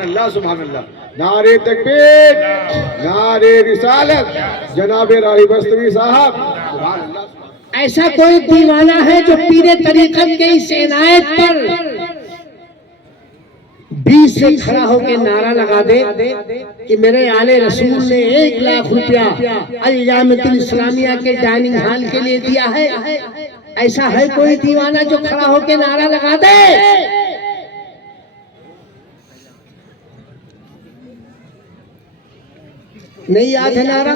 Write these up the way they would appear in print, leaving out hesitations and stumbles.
अल्लाह सुभान अल्लाह। नारे तकबीर, नारे रिसालत, जनाब राही बस्तवी साहब सुभान अल्लाह। ऐसा कोई दीवाना है जो पीरे तरीकत के इस इनायत पर 20 से खड़ा होकर नारा लगा दे कि मेरे आले रसूल ने 1 लाख रुपया अल-जामिअतुल इस्लामिया के डाइनिंग हॉल के लिए दिया है। ऐसा है कोई दीवाना जो खड़ा होकर नारा लगा दे? नहीं याद है नारा?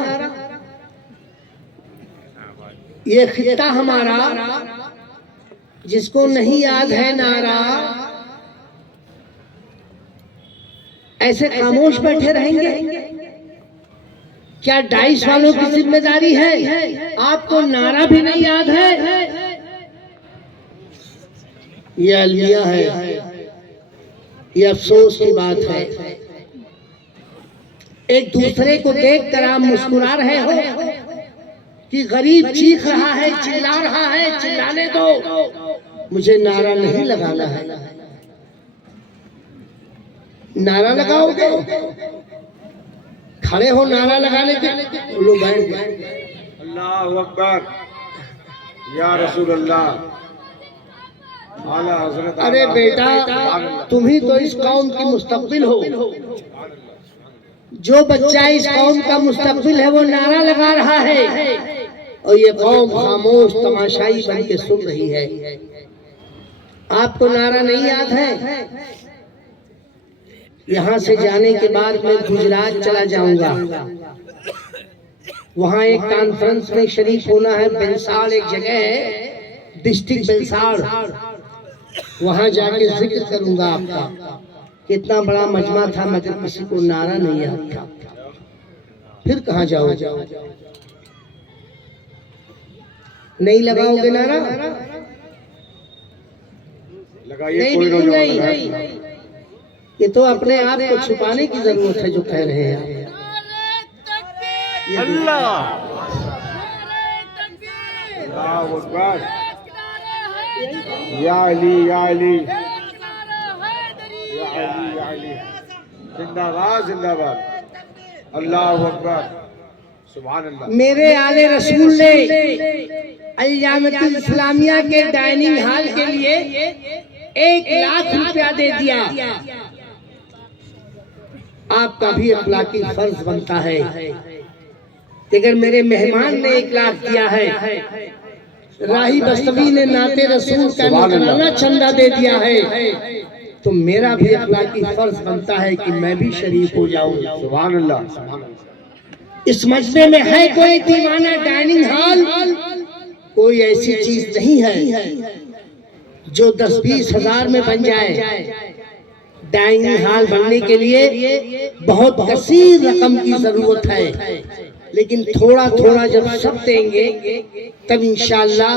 ये खित्ता हमारा, जिसको नहीं याद है नारा, ऐसे खामोश बैठे रहेंगे? क्या डाइस वालों की जिम्मेदारी है? आपको नारा भी नहीं याद है? ये अलमिया है, ये अफसोस की बात है। एक दूसरे को देखकर आप मुस्कुरा रहे हो कि गरीब चीख रहा है, चिल्ला रहा है, चिल्लाने दो, मुझे नारा नहीं लगाना है। नारा लगाओगे? खड़े हो नारा लगाने के, लोग बैठ गए। अल्लाहु अकबर, या रसूल अल्लाह, आला हजरत। अरे बेटा, तुम ही तो इस कौम की मुस्तकबिल हो। जो बच्चा इस कौम का मुस्तकबिल है वो नारा लगा रहा है और ये कौम खामोश तमाशाई बन के सुन रही है। आपको नारा नहीं याद है? यहाँ से जाने के बाद मैं गुजरात चला जाऊंगा। वहाँ एक कॉन्फ्रेंस में शरीक होना है। बेलसाड़ एक जगह है, डिस्ट्रिक्ट बेलसाड़, वहाँ जाके जिक्र करूंगा आपका। कितना बड़ा मजमा था मगर किसी को नारा नहीं याद था। फिर कहाँ जाओ? नहीं लगाओगे नारा? लगाइए, कोई नहीं। ये तो अपने आप को छुपाने की जरूरत है जो कह रहे हैं। अल्लाह, अल्लाहु अकबर, या अली, या अली, या अली, या अली, जिंदाबाद जिंदाबाद, अल्लाहु अकबर, सुभान अल्लाह। मेरे आले रसूल ने अल-जामिअतुल इस्लामिया के डाइनिंग हॉल के लिए 1 लाख रुपया दे दिया। आपका भी अखलाकी फर्ज बनता है कि अगर मेरे मेहमान ने 1 लाख दिया है, राही बस्तवी ने नाते रसूल का नजराना चंदा दे दिया है, तो मेरा भी अखलाकी फर्ज बनता है कि मैं भी शरीक हो जाऊं। सुभान अल्लाह, सुभान अल्लाह। इस मजमे में है कोई दीवाना डाइनिंग हॉल? कोई ऐसी चीज नहीं है जो 10-20 हजार में बन जाए। डाइनिंग हॉल बनने के लिए बहुत कसीर रकम की जरूरत है, लेकिन थोड़ा थोड़ा जब सब देंगे तब इंशाअल्लाह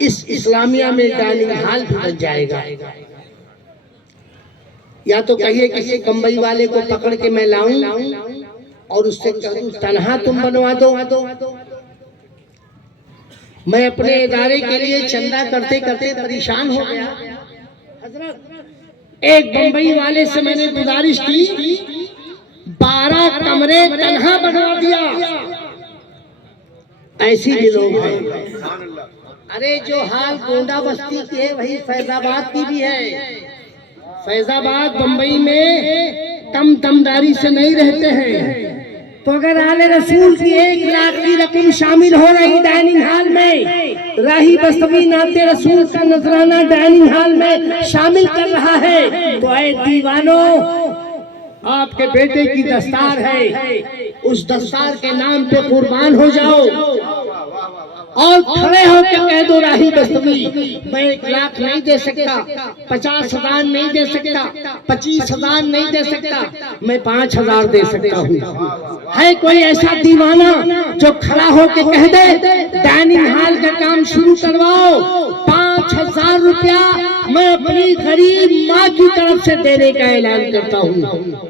इस इस्लामिया में डाइनिंग हॉल भी बन जाएगा। या तो कहिए किसी कंबई वाले को पकड़ के मैं लाऊं और उससे कहूं तनहा तुम बनवा दो। मैं अपने इदारे के लिए चंदा करते करते परेशान हो गया। एक बंबई वाले से मैंने गुजारिश की, 12 कमरे तनहा बनवा दिया। ऐसी भी लोग हैं। अरे जो हाल गोंडा बस्ती की है वही फैजाबाद की भी है। फैजाबाद बंबई में कम दमदारी से नहीं रहते हैं। तो अगर आले रसूल की 1 लाख की रकम शामिल हो रही डाइनिंग हॉल में, राही बस्तवी नाते रसूल का नजराना डाइनिंग हॉल में शामिल कर रहा है, तो ऐ दीवानों, आपके बेटे की दस्तार है, उस दस्तार के नाम पे कुर्बान हो जाओ और खड़े होकर कह दो राही बस्तवी, मैं 1 लाख नहीं दे सकता, 50 हजार नहीं दे सकता, 25 हजार नहीं दे सकता, मैं 5 हजार दे सकता हूँ। है कोई ऐसा दीवाना जो खड़ा होकर कह दे डाइनिंग हॉल का काम शुरू करवाओ, 5000 रुपया मैं अपनी गरीब माँ की तरफ से देने का ऐलान करता हूँ।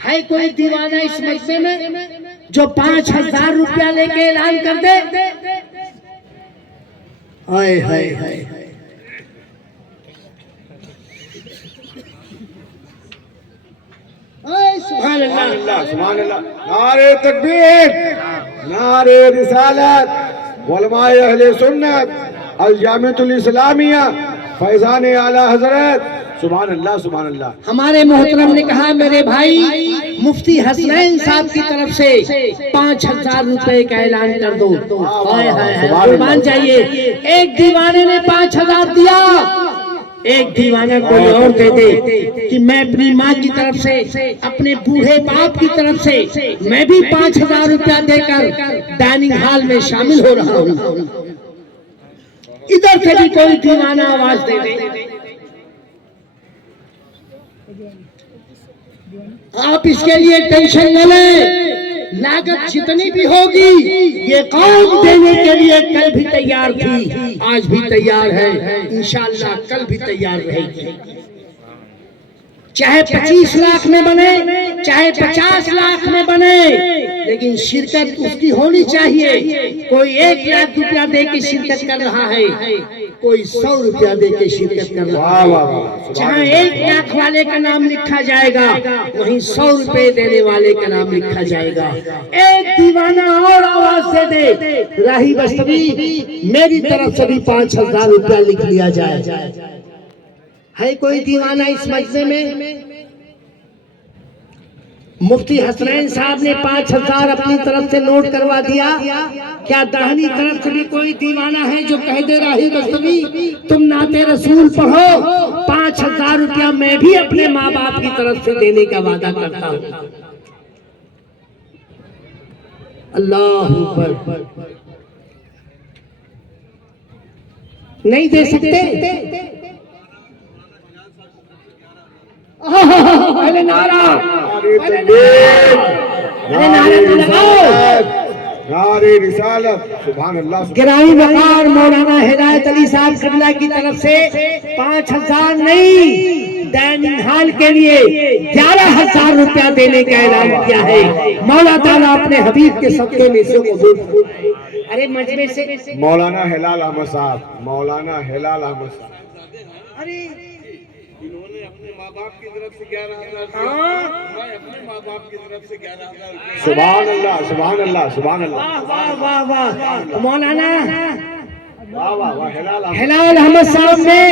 है कोई दीवाना इस मसले में जो 5000 रुपया लेके ऐलान कर दे? हाय हाय हाय। सुभान अल्लाह। सुभान अल्लाह। नारे तकबीर, नारे रिसालत, उलमाए अहले सुन्नत, अल जामिअतुल इस्लामिया, फैजान आला हजरत। सुभान अल्लाह, सुभान अल्लाह। हमारे मोहतरम ने कहा मेरे भाई मुफ्ती हसनैन साहब की तरफ से 5,000 रुपए का ऐलान कर दो। हाय हाय हाय, कुर्बान चाहिए। एक दीवाने ने 5,000 दिया, एक दीवाना कोई और दे दे कि मैं अपनी माँ की तरफ से, अपने बूढ़े बाप की तरफ से मैं भी 5,000 रुपया देकर डाइनिंग हॉल में शामिल हो रहा हूँ। इधर से भी कोई दीवाना आवाज दे दे। आप इसके लिए टेंशन न लें, लागत जितनी भी होगी ये कौम देने के लिए कल भी तैयार थी, आज भी तैयार है, इंशाअल्लाह कल भी तैयार रहेगी। चाहे 25 लाख में बने, चाहे 50 लाख में बने, लेकिन शिरकत उसकी होनी चाहिए। कोई 1 लाख रुपया दे के शिरकत कर रहा है, कोई 100 रुपया दे के शिरकत कर रहा है। जहाँ 1 लाख वाले का नाम लिखा जाएगा, वहीं 100 रुपए देने वाले का नाम लिखा जाएगा। एक दीवाना और आवाज दे दे, राही बस्तवी मेरी तरफ से भी 5,000 रुपया लिख लिया जाए। है कोई दीवाना इस मजमे में? मुफ्ती हसनैन साहब ने 5,000 अपनी तरफ से नोट करवा दिया। क्या दाहिनी तरफ से भी कोई दीवाना है जो कह दे राही बस्तवी तुम नाते रसूल पढ़ो, 5,000 रुपया मैं भी अपने माँ बाप की तरफ से देने का वादा करता हूँ। अल्लाह अकबर। नहीं दे सकते? अरे नारा, अरे नारे तो लगाओ। नारे रिसालत, सुभान अल्लाह। गिरामी वकार मौलाना हिदायत अली साहब कबला की तरफ से 5,000 नहीं, डाइनिंग हॉल के लिए 11,000 रुपया देने का ऐलान किया है। मौला ताला अपने हबीब के सदके में से कबूल फरमाए। अरे मजमे से मौलाना हिलाल अहमद साहब, मौलाना हिलाल अहमद साहब। अरे इन्होंने अपने माँ बाप की तरफ से 11,000, मैं अपने माँ बाप की तरफ से 11,000। सुभान अल्लाह, सुभान अल्लाह, सुभान अल्लाह। वाह वाह वाह। मौलाना वाह वाह वाह। हिलाल अहमद साहब ने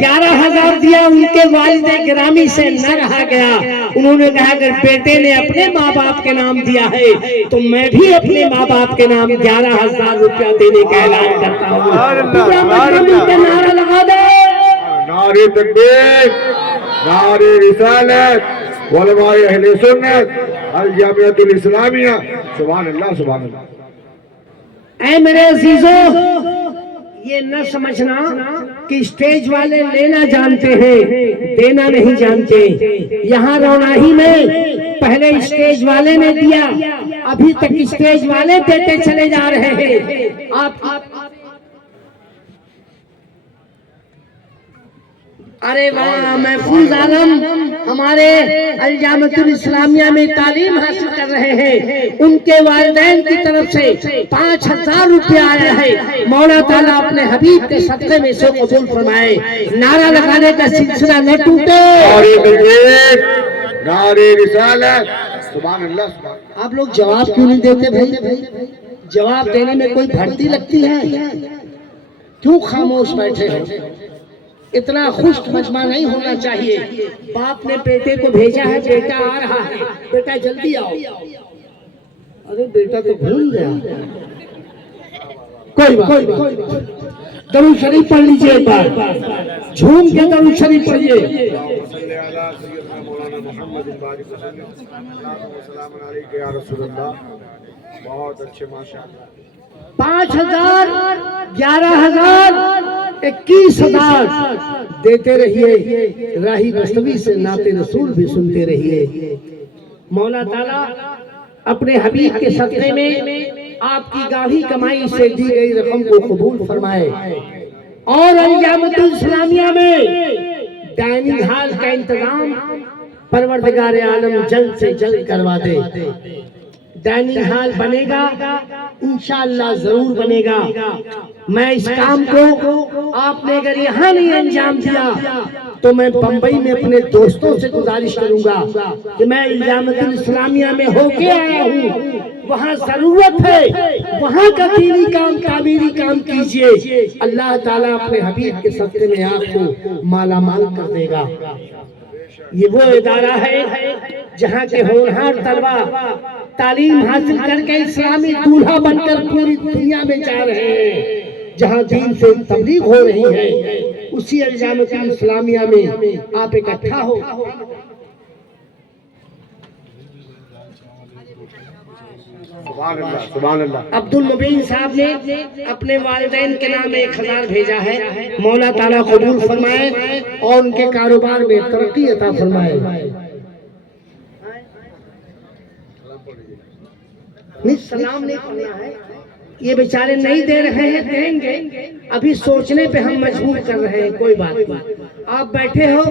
11,000 दिया, उनके वालिदे गिरामी से न रहा गया। उन्होंने कहा अगर बेटे ने अपने माँ बाप के नाम दिया है तो मैं भी अपने माँ बाप के नाम 11,000 रुपया देने का ऐलान करता हूँ। नारा लगा दे। नारे तकबीर, नारे रिसालत, उलमाए अहले सुन्नत, अल जामिअतुल इस्लामिया। सुभान अल्लाह, सुभान अल्लाह। ऐ मेरे अजीजों, ये न समझना कि स्टेज वाले लेना जानते हैं, देना नहीं जानते। यहाँ रौनाही में पहले स्टेज वाले ने दिया, अभी तक स्टेज वाले देते चले जा रहे हैं। आप अरे वाह, महफूज आलम हमारे अल जामिअतुल इस्लामिया में तालीम हासिल कर रहे हैं, उनके वालिदैन की तरफ से 5,000 रुपया आया है। मौला ताला अपने हबीब के सदक़े में से कबूल फरमाए। नारा लगाने का सिलसिला न टूटे। नारे रिसालत, सुभान अल्लाह, सुभान। आप लोग जवाब क्यों नहीं देते भाई? जवाब देने में कोई भर्ती लगती है? क्यों खामोश बैठे हो? इतना खुश्क मजमा नहीं होना चाहिए। बाप ने बेटे को भेजा है, बेटा आ रहा है, बेटा जल्दी आओ। अरे बेटा तो भूल गया। कोई बात। दरूद शरीफ पढ़ लीजिए एक बार, झूम के दरूद शरीफ पढ़िए। बहुत अच्छे, माशाअल्लाह। 5,000, 11,000, 21,000 देते रहिए। राही बस्तवी से नाते रसूल भी सुनते रहिए। मौला ताला अपने हबीब के सदक़े में आपकी गाढ़ी कमाई से दी गई रकम को कबूल फरमाए और अल जामिअतुल इस्लामिया में डाइनिंग हॉल का इंतजाम परवरदिगार आलम जल्द से जल्द करवा दे। डाइनिंग हॉल बनेगा, इंशाअल्लाह जरूर बनेगा। मैं इस काम को आपने अगर यहाँ नहीं अंजाम दिया तो मैं बंबई में अपने दोस्तों से गुजारिश करूंगा कि मैं जामिअतुल इस्लामिया में होके आया हूँ, वहाँ जरूरत है, वहाँ का दीनी काम तामीरी काम कीजिए। अल्लाह ताला अपने हबीब के सदक़े में आपको माला माल कर देगा। ये वो इदारा है जहाँ के होनहार तलबा तालीम हासिल करके इस्लामी दूल्हा बनकर पूरी दुनिया में जा रहे हैं, जहाँ दीन से तबलीग हो रही है। उसी जामिअतुल इस्लामिया में आप इकट्ठा हो। सुभान अल्लाह। अब्दुल मुबीन साहब ने अपने वालिदैन के नाम 1000 भेजा है। मौला ताला कबूल फरमाए और उनके कारोबार में तरक्की अता फरमाए। नहीं, सलाम नहीं पढ़ना है, ये बेचारे नहीं दे रहे हैं, देंगे। अभी सोचने पे हम मजबूर कर रहे हैं, कोई बात नहीं। आप बैठे हो,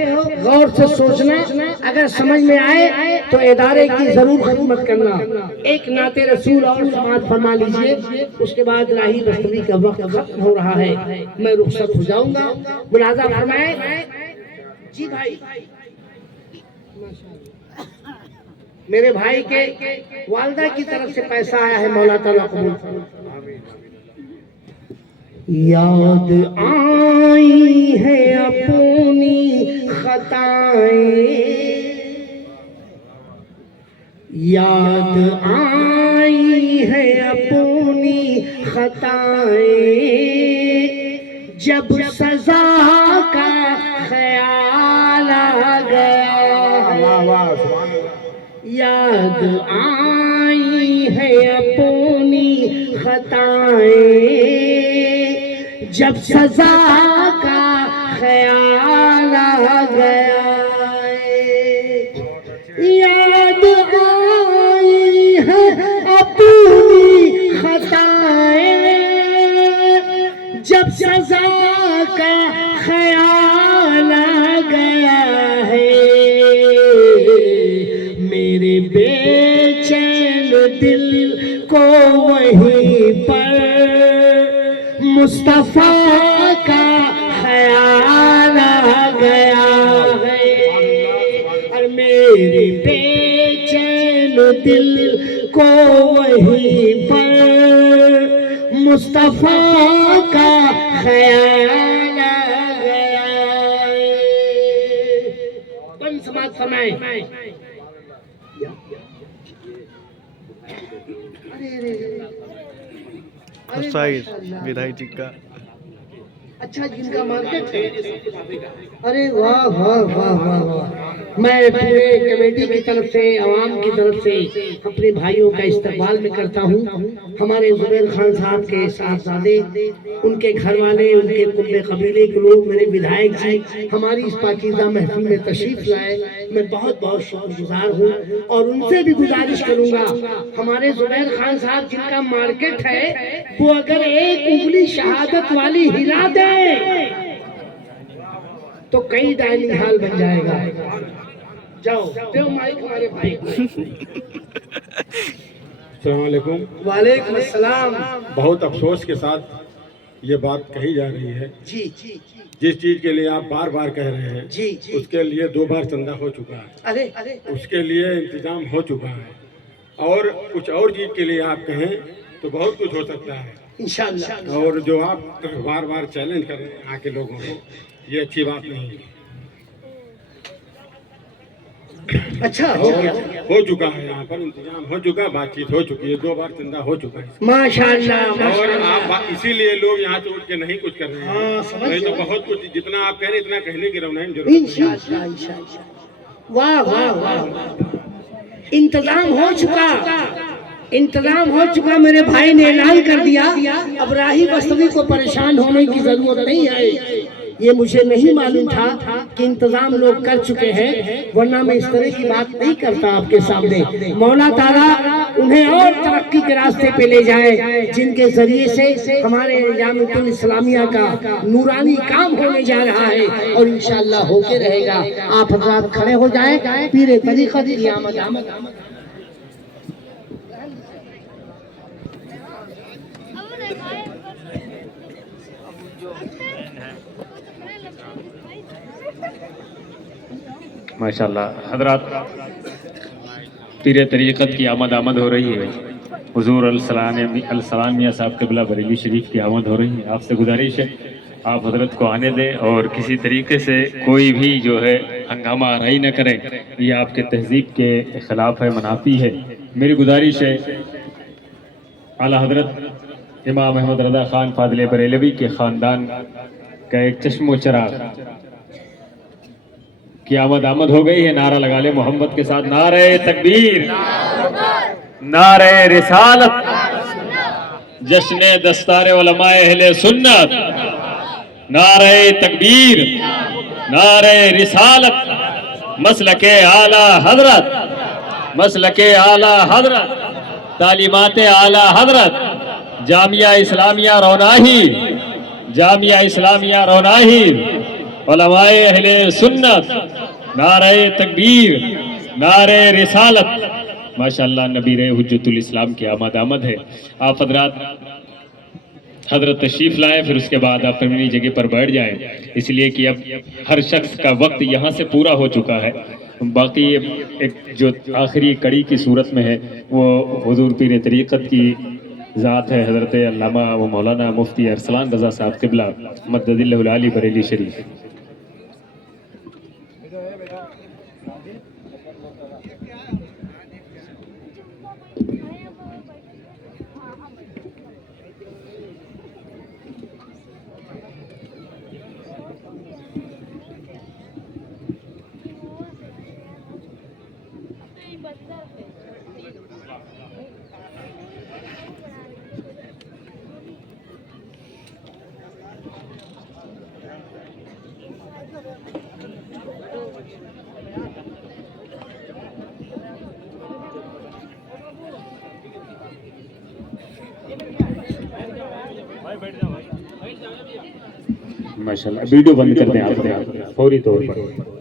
गौर से सोचना, अगर समझ में आए तो इदारे की जरूर खिदमत करना। एक नाते रसूल और समाज फरमा लीजिए, उसके बाद राही बस्तवी का वक्त खत्म हो रहा है, मैं रुखसत हो जाऊंगा। मुलाजा फरमाए। जी भाई, मेरे भाई के वालदा की तरफ से पैसा आया है, मौला ताला कबूल फरमाए। याद आई है अपनी खताएं, याद आई है अपनी खताएं, जब सजा का ख्याल आ गया। याद आई है अपनी खताएं, जब सजा का ख्याल आ गया। याद आई है अपनी खताएं, जब सजा का ख्याल आ गया है। मेरे बेचैन दिल को वहीं पर मुस्तफा का ख्याल आ गया है। और मेरे बेचैन दिल को वहीं पर मुस्तफा का ख्याल आ गया है। कौन समाज फरमाए। विधायक जी का अच्छा जिनका मार्केट है। अरे वाह वाह वाह वाह वाह। मैं पूरे कमेटी की तरफ से, आवाम की तरफ से अपने भाइयों का इस्तकबाल में करता हूँ। हमारे जुबैर खान साहब के साहबजादे, उनके घर वाले, उनके कुल्ले कबीले के लोग, मेरे विधायक जी हमारी इस पाकीज़ा महफिल में तशरीफ लाए, मैं बहुत बहुत शुक्रगुजार हूँ। और उनसे भी गुजारिश करूँगा, हमारे जुबैर खान साहब जिनका मार्केट है, वो अगर एक उंगली शहादत वाली हिला दे तो कई डाइनिंग हॉल बन जाएगा। जाओ दो माइक हमारे भाई को। अस्सलाम वालेकुम। वालेकुम अस्सलाम। बहुत अफसोस के साथ ये बात कही जा रही है, जी जिस चीज के लिए आप बार बार कह रहे हैं, जी जी। उसके लिए 2 बार चंदा हो चुका है, अरे अरे, उसके लिए इंतजाम हो चुका है। और कुछ और चीज के लिए आप कहें तो बहुत कुछ हो सकता है इंशाअल्लाह। और जो आप बार बार चैलेंज कर रहे हैं यहाँ के लोगों को, ये अच्छी बात नहीं है। अच्छा हो गया, हो चुका है, यहाँ पर इंतजाम हो चुका, बातचीत हो चुकी है, 2 बार चंदा हो चुका है। माशाअल्लाह और माशाअल्लाह। आप इसीलिए लोग यहाँ से उठ के नहीं कुछ कर रहे हाँ, हैं, समझ नहीं तो गया। बहुत कुछ जितना आप कह रहे हैं इतना कहने की रवनाई जरूरत नहीं। इंशाअल्लाह इंशाअल्लाह। वाह वाह वाह। इंतजाम हो चुका, इंतजाम हो चुका। मेरे भाई ने ऐलान कर दिया, अब राही बस्तवी को परेशान होने की जरूरत नहीं है। ये मुझे नहीं मालूम था कि इंतजाम लोग कर चुके हैं, वरना मैं इस तरह की बात नहीं करता आपके सामने। मौला ताला उन्हें और तरक्की के रास्ते पे ले जाए, जिनके जरिए से हमारे जामिअतुल इस्लामिया का नूरानी काम होने जा रहा है और इंशाअल्लाह होके रहेगा। आप हज़रात खड़े हो जाएं, पीरे तरीक़त की आमद आमद। माशाल्लाह हजरात, पीर तरीक़त की आमद हो रही है। हुजूर अलसलाम मियाँ साहब क़िबला बरेली शरीफ की आमद हो रही है। आपसे गुजारिश है आप हजरत को आने दें और किसी तरीके से कोई भी जो है हंगामा आराई न करें, ये आपके तहजीब के ख़िलाफ़ है, मनाफी है। मेरी गुजारिश है आला हजरत इमाम अहमद रज़ा ख़ान फ़ाज़िल बरेलवी के ख़ानदान का एक चश्मो चराग की आमद हो गई है। नारा लगा ले मोहम्मद के साथ, नारे तकबीर, नारे रिसालत, जश्न दस्तारे उलमाए अहले सुन्नत, नारे तकबीर, नारे रिसालत, मसलके आला हजरत, मसलके आला हजरत, तालीमात आला हजरत, जामिया इस्लामिया रौनाही, जामिया इस्लामिया रौनाही, उलमाए अहले सुन्नत, नारे तकबीर, नारे रिसालत। माशाअल्लाह नबीर हुज्जतुल इस्लाम की आमद है। आप हजरत तशरीफ लाएं, फिर उसके बाद आप अपनी जगह पर बैठ जाएं, इसलिए कि अब हर शख्स का वक्त यहाँ से पूरा हो चुका है। बाकी एक जो आखिरी कड़ी की सूरत में है वो हुजूर पीर तरीक़त की ज़ात है, हज़रत अल्लामा व मौलाना मुफ्ती अरसलान रज़ा साहब क़िबला मद्ददिल्लाहुल आली बरेली शरीफ। माशाल्लाह वीडियो बंद कर दें आप फौरी तौर पर।